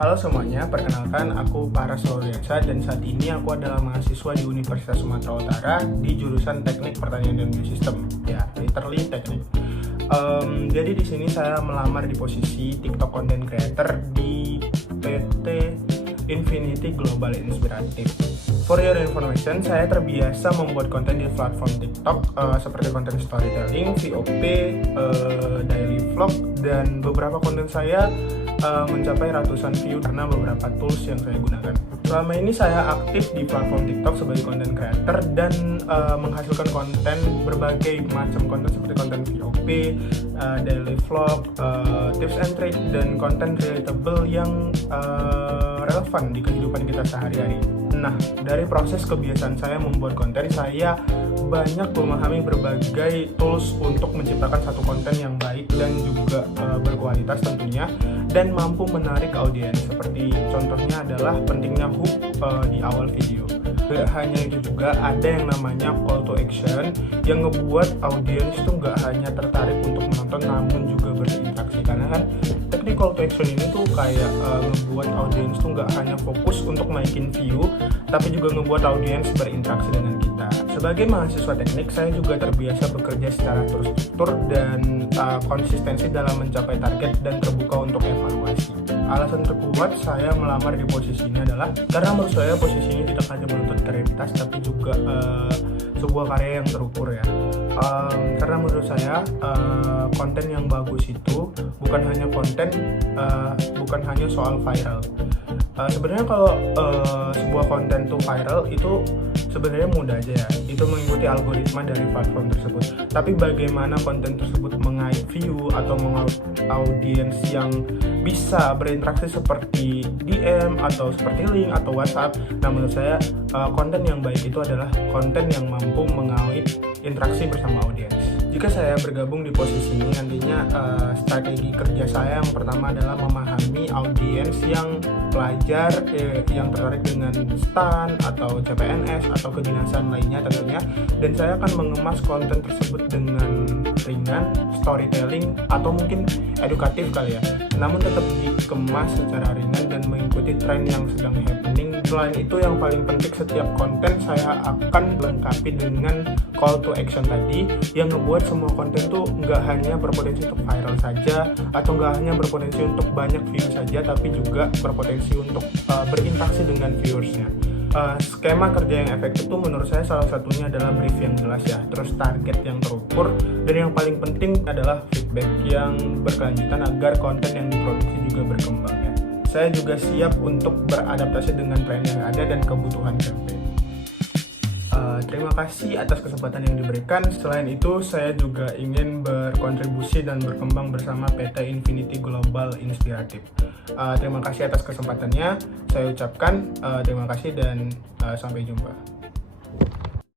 Halo semuanya, perkenalkan aku Paras Lorenza dan saat ini aku adalah mahasiswa di Universitas Sumatera Utara di jurusan Teknik Pertanian dan Biosistem. Ya, literally teknik. Jadi di sini saya melamar di posisi TikTok Content Creator di PT Infinity Global Inspiratif. For your information, saya terbiasa membuat konten di platform TikTok seperti konten storytelling, VOP, daily vlog, dan beberapa konten saya mencapai ratusan view karena beberapa tools yang saya gunakan. Selama ini saya aktif di platform TikTok sebagai content creator dan menghasilkan konten berbagai macam konten seperti konten VOP, daily vlog, tips and trick, dan konten relatable yang relevan di kehidupan kita sehari-hari. Nah, dari proses kebiasaan saya membuat konten, saya banyak memahami berbagai tools untuk menciptakan satu konten yang baik dan juga berkualitas tentunya, dan mampu menarik audiens. Seperti contohnya adalah pentingnya hook di awal video. Gak hanya itu juga, ada yang namanya call to action yang ngebuat audiens itu gak hanya tertarik untuk menonton namun juga berinteraksi. Karena kan teknik call to action ini tuh kayak ngebuat audiens tuh gak hanya fokus untuk naikin view, tapi juga ngebuat audiens berinteraksi dengan kita. Sebagai mahasiswa teknik, saya juga terbiasa bekerja secara terstruktur dan konsistensi dalam mencapai target dan terbuka untuk evaluasi. Alasan terkuat saya melamar di posisi ini adalah karena menurut saya posisi ini tidak hanya menuntut kreativitas tapi juga sebuah karya yang terukur ya. Karena menurut saya konten yang bagus itu bukan hanya soal viral. Sebenarnya kalau sebuah konten tuh viral itu sebenarnya mudah aja ya, itu mengikuti algoritma dari platform tersebut. Tapi bagaimana konten tersebut mengait view atau mengait audiens yang bisa berinteraksi seperti DM atau seperti link atau WhatsApp. Nah, menurut saya konten yang baik itu adalah konten yang mampu mengait interaksi bersama audiens. Jika saya bergabung di posisi ini, nantinya strategi kerja saya yang pertama adalah memahami audiens yang pelajar yang tertarik dengan STAN atau CPNS atau kedinasan lainnya tentunya, dan saya akan mengemas konten tersebut dengan ringan, storytelling, atau mungkin edukatif kali ya, namun tetap dikemas secara ringan dan mengikuti tren yang sedang happening. Selain itu, yang paling penting, setiap konten saya akan lengkapi dengan call to action tadi yang ngebuat semua konten tuh nggak hanya berpotensi untuk viral saja atau nggak hanya berpotensi untuk banyak view saja, tapi juga berpotensi untuk berinteraksi dengan viewersnya. Skema kerja yang efektif itu menurut saya salah satunya adalah brief yang jelas ya, terus target yang terukur, dan yang paling penting adalah feedback yang berkelanjutan agar konten yang diproduksi juga berkembang ya. Saya juga siap untuk beradaptasi dengan tren yang ada dan kebutuhan campaign. Terima kasih atas kesempatan yang diberikan. Selain itu, saya juga ingin berkontribusi dan berkembang bersama PT Infinity Global Inspiratif. Terima kasih atas kesempatannya. Saya ucapkan terima kasih dan sampai jumpa.